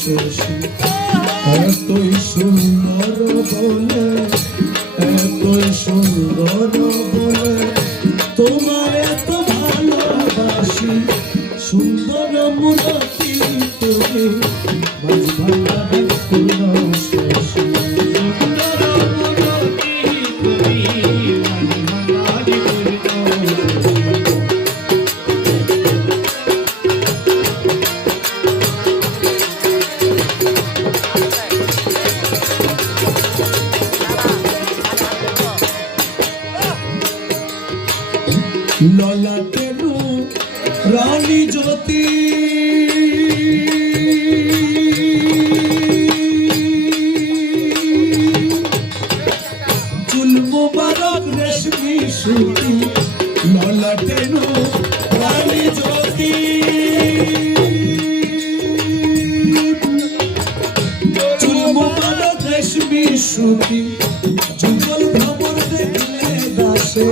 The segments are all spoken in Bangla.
শশী এতই সুন্দর বলে এতই সুন্দর বলে তোমার এত ভালোবাসি সুন্দর মূরতি তুমি মাঝ ভান্ডারি পূর্ণ শশী ললাটেরু রানী জ্যোতি চুল মোবারক রেশমি সুতি ললাটেরু রানী জ্যোতি চুল মোবারক রেশমি সুতি যুগল ভ্রমর দেখলে দাসে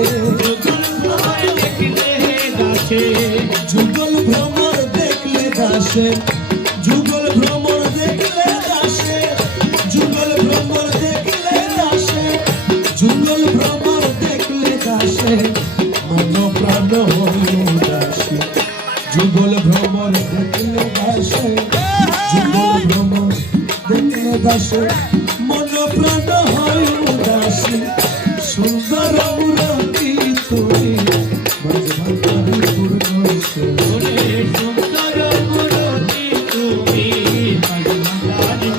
যুগল ভ্রমর দেখলে দাসে যুগল ভ্রমর দেখলে দাসে যুগল ভ্রমর দেখলে দাসে যুগল ভ্রমর দেখলে দাসে মন প্রাণ হইল দাসে যুগল ভ্রমর দেখলে দাসে যুগল ভ্রমর দেখলে দাসে মন প্রাণ হইল দাসে সুন্দর মূরতি তুমি মাঝ ভান্ডারি পূর্ণ শশী সুন্দর মূরতি তুমি মাঝ ভান্ডারি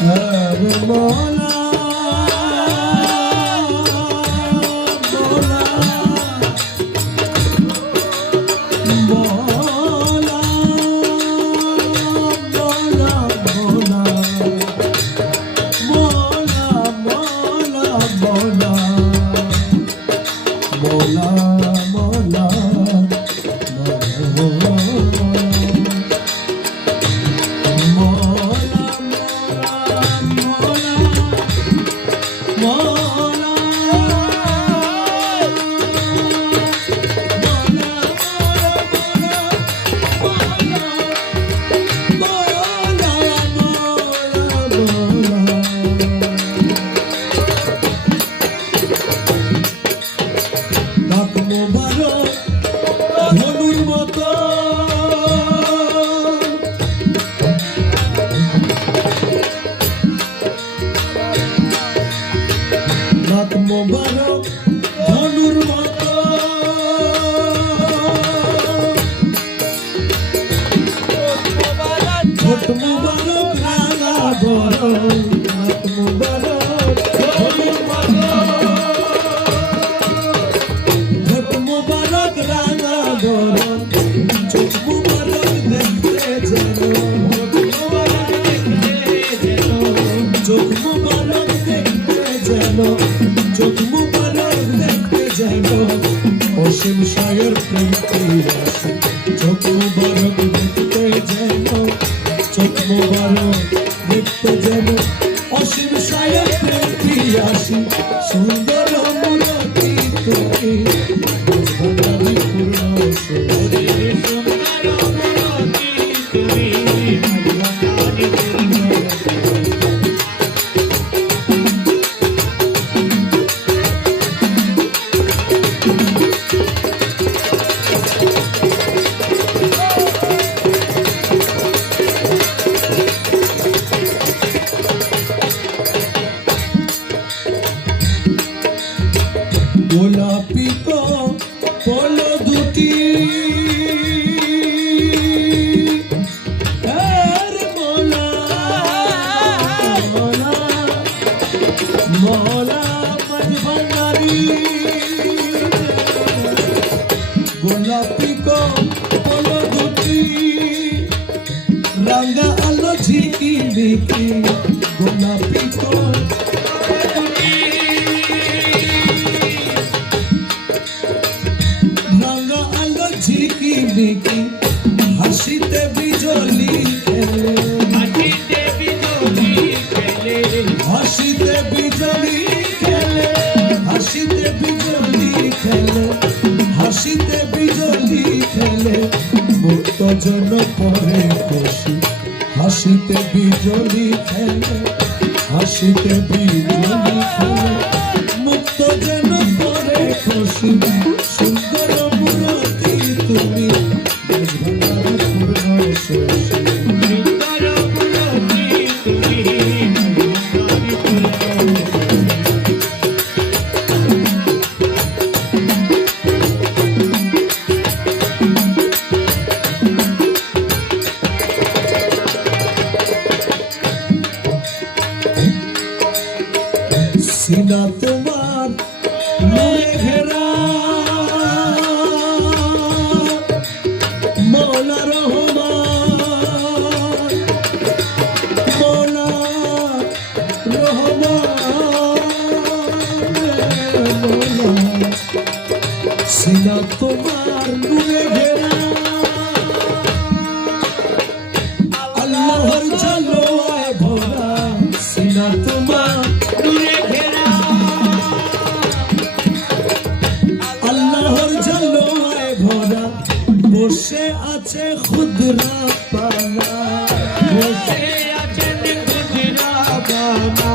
হরে মোলা ধনুর মতো নাক মোবারক ধনুর মতো ঠোঁট মোবারক রাঙা বড় নাক মোবারক ধনুর মতো ঠোঁট মোবারক রাঙা বড় চোখ মোবারক দেখতে যেন চোখ মোবারক দেখতে যেন চোখ মোবারক দেখতে যেন অসীম সাগর প্রেম আসে চোখ মোবারক দেখতে যেন চোখ মোবারক দেখতে যেন অসীম সাগর প্রেম আসে সুন্দর মূরতি তুমি ভান্ডারি পূর্ণ শশী সুন্দর মূরতি তুমি ভান্ডারি পূর্ণ গোলাপি তো পলো দুটি মোলা মোলা মোলা মাঝ ভান্ডারি গোলাপি তো পলো দুটি রঙা আলো ঝিকি মিকি গোলাপি তো ঝিকি মিকি হাসিতে পরে খুশি হাসিতে বিজলি খেলে হাসিতে বিজলি খেলে মুক্ত যেন পরে খুশি সুন্দর মূরতি তুমি ভান্ডার পূর্ণ শশী সিনা তোমার নূরে ঘেরা মওলা রহমান মওলা রহমান সিনা তোমার নূরে ঘেরা আল্লাহর জালওয়ায় ভরা সিনা তোমার নূরে ঘেরা আল্লাহর জালওয়ায় ভরা বসে আছে খুদরা পানা বসে আছে খুদরা পানা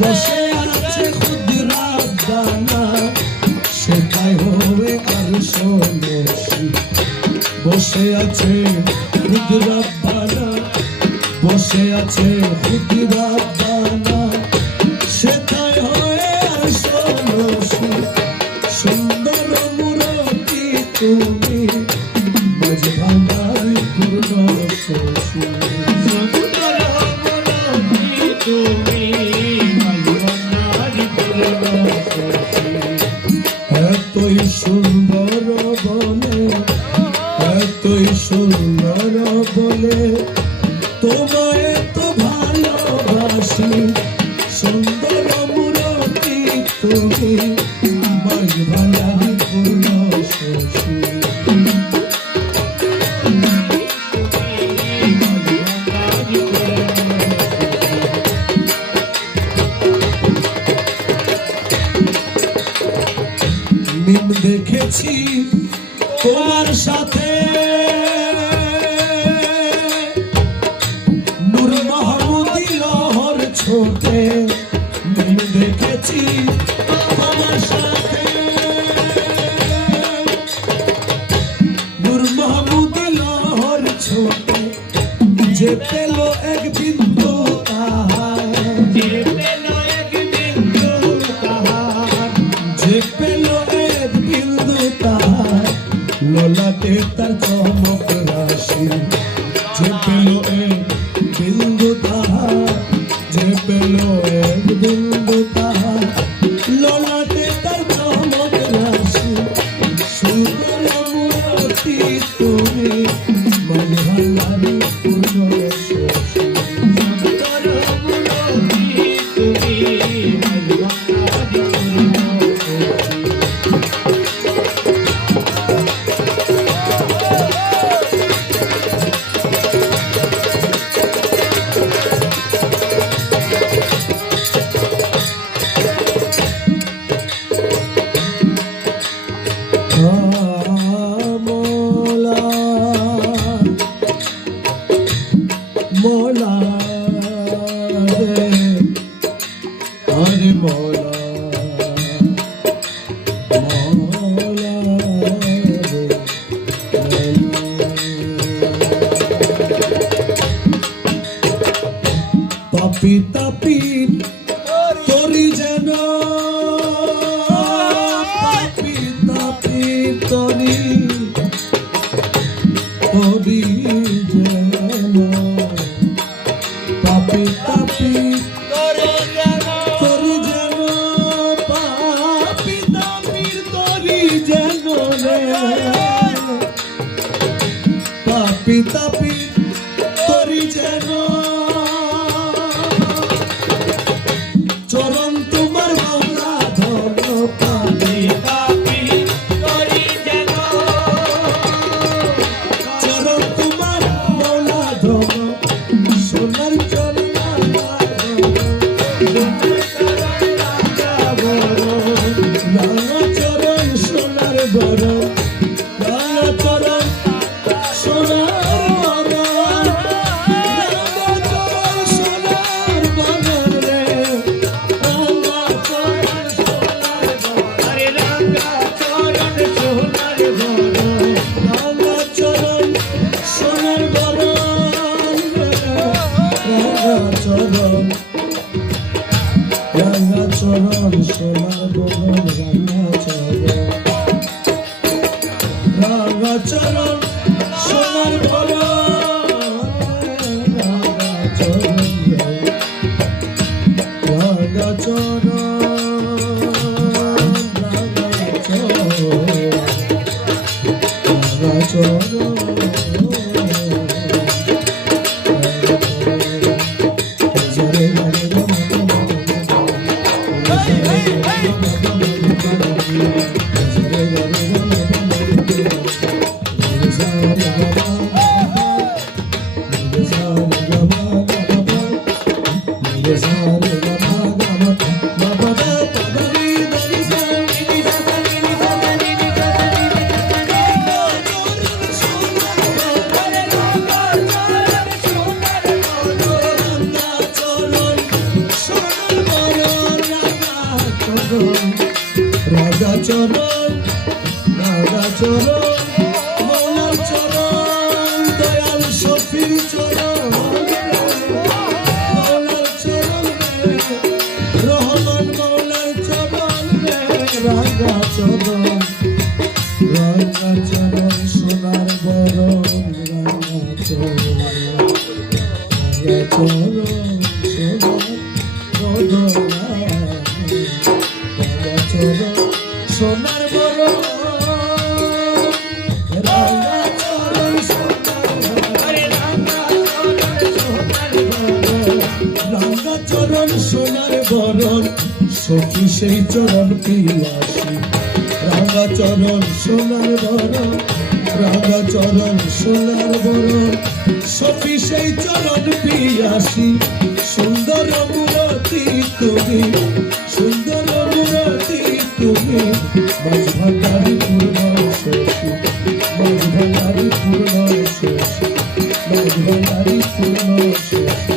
বসে আছে খুদরা পানা সেটাই হবে আর সোনসি বসে আছে খুদরা পানা বসে আছে খুদরা পানা সেটাই হয় আর সোনসি সুন্দর মূরতি তুমি মাঝ ভান্ডার পূর্ণ শশী সুন্দর মূরতি তুমি মাঝ ভান্ডার পূর্ণ শশী এতই সুন্দর বলে এতই সুন্দর বলে তোমায় তো ভালোবাসি সুন্দর মূরতি তুমি মাঝ ভান্ডার পূর্ণ শশী মিম দেখেছি তোমার সাথে নূর মাহমুদি লহর ছোটে মিম দেখেছি তোমার সাথে নূর মাহমুদি লহর ছোটে যে পেল এক বিন্দু তাহার যে পেল এক বিন্দু তাহার যে পেল এক বিন্দু তাহার ললাটে তার চমক রাশি যে পেল এক বিন্দু তাহার যে পেল এক বিন্দু তাহার ললাটে তার চমক রাশি সুন্দর মূরতি তুমি মাঝ ভান্ডার পূর্ণ শশী সুন্দর মূরতি তুমি মাঝ ভান্ডার পূর্ণ শশী মোলা মোলা রে আরে মোলা মোলা রে পাপি তাপি তোরি যেন পাপি তাপি তোরি তোরি যেন পাপি তাপি তোরি যেন পাপি তাপি তোরি যেন রে পাপি তাপি তোরি যেন চরণ তোমার মৌলা ধন পাপি তাপি তোরি যেন চরণ তোমার মৌলা ধন সোনার চরণ রাঙা চরণ সোনার বরণ রাঙা চরণ সোনার চরণ সোনার বরণ রাঙা চরণ রাঙা চরণ সোনার বরণ রাঙা চরণ রাঙা চরণ রাজা চরণ রাজা চরণ মৌলার চরণ দয়াল শফির চরণ মৌলার চরণ রহমান মৌলার চরণ রাজা চরণ রাজা চরণ সোনার বরণ রাজা চরণ রাজা চরণ সোনার বরণ সোনার বরণ রাঙা চরণ রাঙা চরণ সোনার বরণ সখী সেই চরণ পিয়াসী রাঙা চরণ সোনার বরণ রাঙা চরণ সোনার বরণ সখী সেই চরণ পিয়াসী সুন্দর মূরতি তুমি সুন্দর মূরতি তুমি মাঝ ভান্ডারি পূর্ণ শশী মাঝ ভান্ডারি পূর্ণ শশী মাঝ ভান্ডারি পূর্ণ শশী